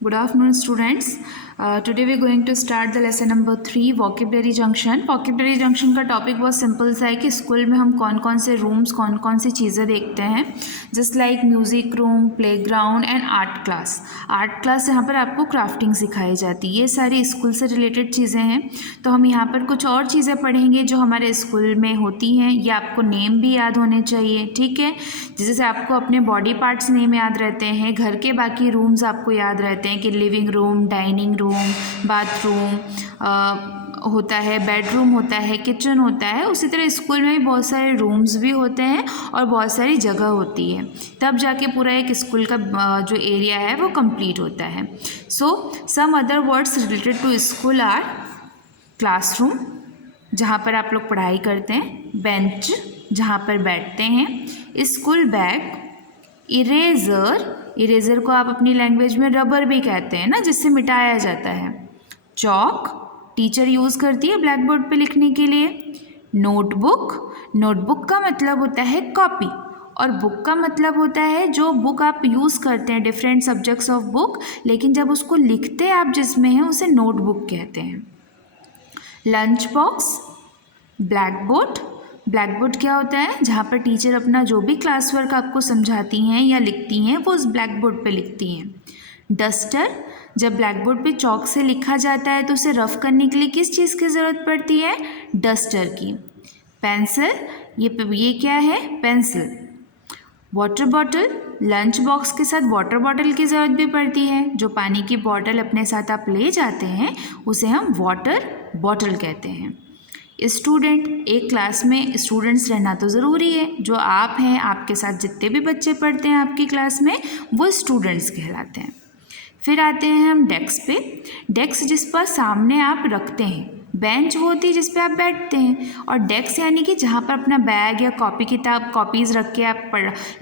Good afternoon, students. Today we are going to start the lesson number 3 vocabulary junction. Vocabulary junction का topic बहुत simple सा है कि school में हम कौन कौन से रूम्स कौन कौन सी चीज़ें देखते हैं. Just like music room, playground and art class. Art class यहाँ पर आपको क्राफ्टिंग सिखाई जाती है. ये सारी स्कूल से रिलेटेड चीज़ें हैं. तो हम यहाँ पर कुछ और चीज़ें पढ़ेंगे जो हमारे स्कूल में होती हैं. ये आपको नेम भी याद होने चाहिए, ठीक है. जैसे आपको अपने बॉडी पार्ट्स नेम याद रहते हैं, घर के बाकी रूम्स आपको याद रहते हैं कि living room, dining room, bathroom होता है, बेडरूम होता है, किचन होता है. उसी तरह स्कूल में भी बहुत सारे रूम्स भी होते हैं और बहुत सारी जगह होती है. तब जाके पूरा एक स्कूल का जो एरिया है वो कंप्लीट होता है. So some other words related to school or classroom, जहाँ पर आप लोग पढ़ाई करते हैं, बेंच जहाँ पर बैठते हैं, स्कूल बैग, इरेज़र, इरेज़र को आप अपनी लैंग्वेज में रबर भी कहते हैं ना, जिससे मिटाया जाता है. चॉक, टीचर यूज़ करती है ब्लैक बोर्ड पे लिखने के लिए. नोटबुक, नोटबुक का मतलब होता है कॉपी और बुक का मतलब होता है जो बुक आप यूज़ करते हैं, डिफरेंट सब्जेक्ट्स ऑफ बुक, लेकिन जब उसको लिखते आप जिसमें हैं उसे नोटबुक कहते हैं. Lunch box, black board, black board क्या होता है, जहाँ पर टीचर अपना जो भी क्लास वर्क आपको समझाती हैं या लिखती हैं वो उस ब्लैक बोर्ड पे लिखती हैं. डस्टर, जब ब्लैक बोर्ड पे चॉक से लिखा जाता है तो उसे रफ करने के लिए किस चीज़ की ज़रूरत पड़ती है, डस्टर की. पेंसिल, ये क्या है, pencil. Water bottle, lunch box के साथ वाटर बॉटल की ज़रूरत भी पड़ती है. जो पानी की बॉटल अपने साथ आप ले जाते हैं उसे हम वाटर बॉटल कहते हैं. स्टूडेंट, एक क्लास में स्टूडेंट्स रहना तो ज़रूरी है. जो आप हैं, आपके साथ जितने भी बच्चे पढ़ते हैं आपकी क्लास में वो स्टूडेंट्स कहलाते हैं. फिर आते हैं हम डेस्क पे. डेस्क जिस पर सामने आप रखते हैं, बेंच वो होती है जिस पे आप बैठते हैं, और डेस्क यानी कि जहाँ पर अपना बैग या कॉपी किताब कॉपीज़ रख के आप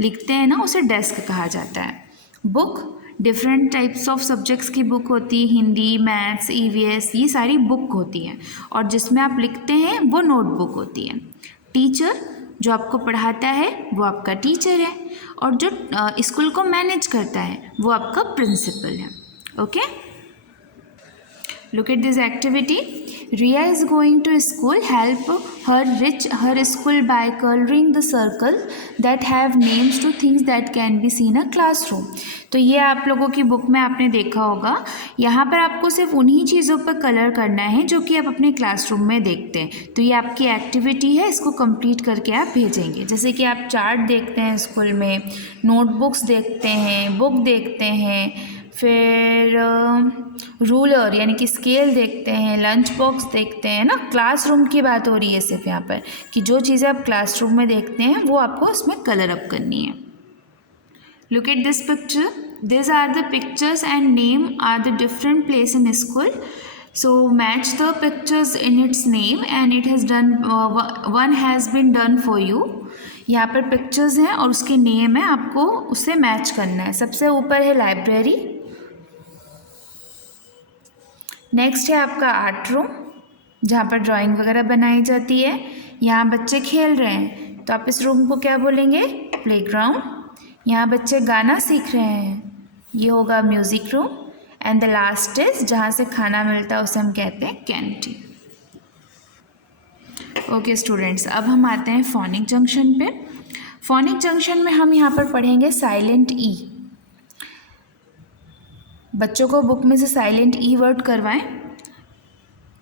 लिखते हैं ना, उसे डेस्क कहा जाता है. Book, different types of subjects की बुक होती है, हिंदी, मैथ्स, ईवीएस, ये सारी बुक होती हैं और जिसमें आप लिखते हैं वो नोटबुक होती है. टीचर, जो आपको पढ़ाता है वो आपका टीचर है और जो स्कूल को मैनेज करता है वो आपका प्रिंसिपल है. Okay, look at this activity. Riya is going to school. Help her reach her school by coloring the circle that have names to things that can be seen in a classroom. तो ये आप लोगों की book में आपने देखा होगा. यहाँ पर आपको सिर्फ उन्हीं चीज़ों पर कलर करना है जो कि आप अपने क्लासरूम में देखते हैं. तो ये आपकी एक्टिविटी है, इसको कंप्लीट करके आप भेजेंगे. जैसे कि आप चार्ट देखते हैं स्कूल में, नोटबुक्स देखते हैं, बुक देखते हैं, फिर रूलर यानी कि स्केल देखते हैं, लंच बॉक्स देखते हैं ना. क्लासरूम की बात हो रही है सिर्फ यहाँ पर कि जो चीज़ें आप क्लासरूम में देखते हैं वो आपको उसमें कलर अप करनी है. Look at this picture. This are the pictures and name are the different place in school. So match the pictures in its name and it has done, one has been done for you. यहाँ पर pictures हैं और उसके name है, आपको उससे match करना है. सबसे ऊपर है लाइब्रेरी, नेक्स्ट है आपका आर्ट रूम जहाँ पर ड्राइंग वगैरह बनाई जाती है. यहाँ बच्चे खेल रहे हैं तो आप इस रूम को क्या बोलेंगे, प्लेग्राउंड. यहाँ बच्चे गाना सीख रहे हैं, ये होगा music room. And the last is जहाँ से खाना मिलता है उसे हम कहते हैं कैंटीन. ओके स्टूडेंट्स, अब हम आते हैं फोनिक जंक्शन पे. फोनिक जंक्शन में हम यहाँ पर पढ़ेंगे साइलेंट ई. बच्चों को बुक में से साइलेंट ई वर्ड करवाएं.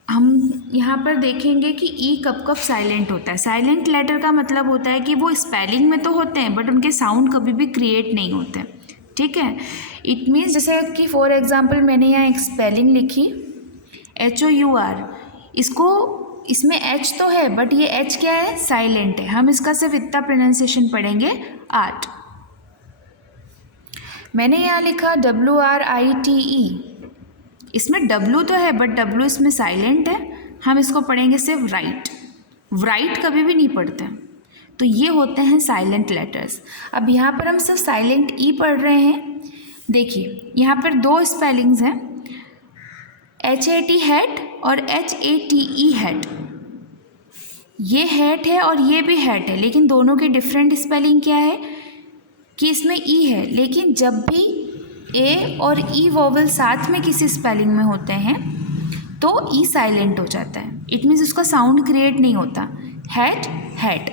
हम यहाँ पर देखेंगे कि ई कब कब साइलेंट होता है. साइलेंट लेटर का मतलब होता है कि वो स्पेलिंग में तो होते हैं बट उनके साउंड कभी भी क्रिएट नहीं होते, ठीक है. इट मीन्स जैसे कि फॉर एग्जांपल मैंने यहाँ एक स्पेलिंग लिखी HOUR, इसको इसमें H तो है बट ये H क्या है, साइलेंट है. हम इसका सिर्फ इतना प्रोनाउंसिएशन पढ़ेंगे, आर्ट. मैंने यहाँ लिखा WRITE, इसमें W तो है बट W इसमें साइलेंट है. हम इसको पढ़ेंगे सिर्फ राइट. राइट कभी भी नहीं पढ़ते. तो ये होते हैं साइलेंट लेटर्स. अब यहाँ पर हम सिर्फ साइलेंट ई पढ़ रहे हैं. देखिए यहाँ पर दो स्पेलिंग्स हैं, HAT हैट और HATE हैट. ये हैट है और ये भी हैट है, लेकिन दोनों की डिफरेंट स्पेलिंग क्या है कि इसमें ई है, लेकिन जब भी ए और ई वॉवल साथ में किसी स्पेलिंग में होते हैं तो ई साइलेंट हो जाता है। इट मीन्स उसका साउंड क्रिएट नहीं होता। हैट हैट,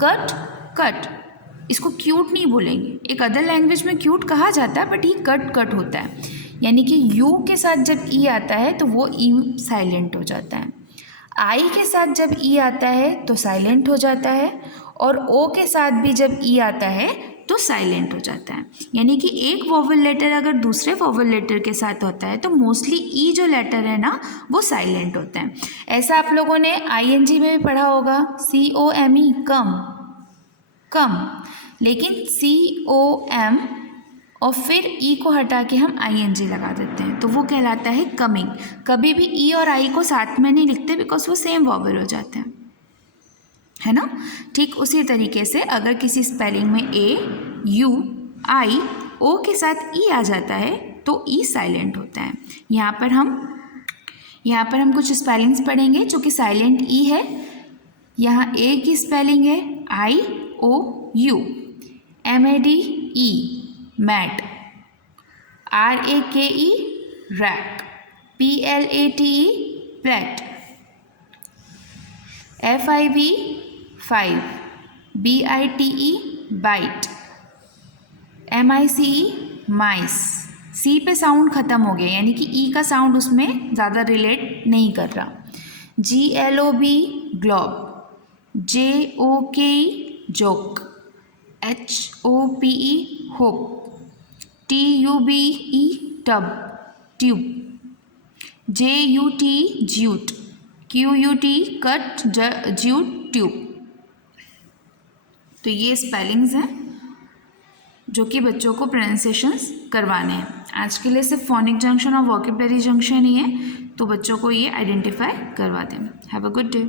कट कट, इसको क्यूट नहीं बोलेंगे। एक अदर लैंग्वेज में क्यूट कहा जाता है बट ये कट कट होता है, यानी कि यू के साथ जब ई आता है तो वो ई साइलेंट हो जाता है। आई के साथ जब ई आता है तो साइलेंट हो जाता है, और ओ के साथ भी जब ई आता है तो साइलेंट हो जाता है। यानी कि एक वोवल लेटर अगर दूसरे वोवल लेटर के साथ होता है तो मोस्टली ई जो लेटर है ना वो साइलेंट होता है। ऐसा आप लोगों ने आईएनजी में भी पढ़ा होगा, COME कम कम, लेकिन COM और फिर ई को हटा के हम ING लगा देते हैं तो वो कहलाता है कमिंग। कभी भी ई और आई को साथ में नहीं लिखते बिकॉज वो सेम वॉवल हो जाते हैं, है ना। ठीक उसी तरीके से अगर किसी स्पेलिंग में A, U, I, O के साथ ई आ जाता है तो ई साइलेंट होता है। यहाँ पर हम कुछ स्पेलिंग्स पढ़ेंगे जो कि साइलेंट ई है। यहाँ A की स्पेलिंग है IOU, MADE made, RAKE rake, PLATE plate, FIV 5, BITE bite, MICE mice. C पे साउंड ख़त्म हो गया यानी कि ई का साउंड उसमें ज़्यादा रिलेट नहीं कर रहा। GLOB globe, JOKE joke, HOPE hope, TUBE tub tube, JUT jute, QUT cut jute tube. तो ये स्पेलिंग्स हैं जो कि बच्चों को प्रोनाउंसिएशंस करवाने हैं। आज के लिए सिर्फ फोनिक जंक्शन और वोकैबुलरी जंक्शन ही है, तो बच्चों को ये आइडेंटिफाई करवा दें। Have a good day.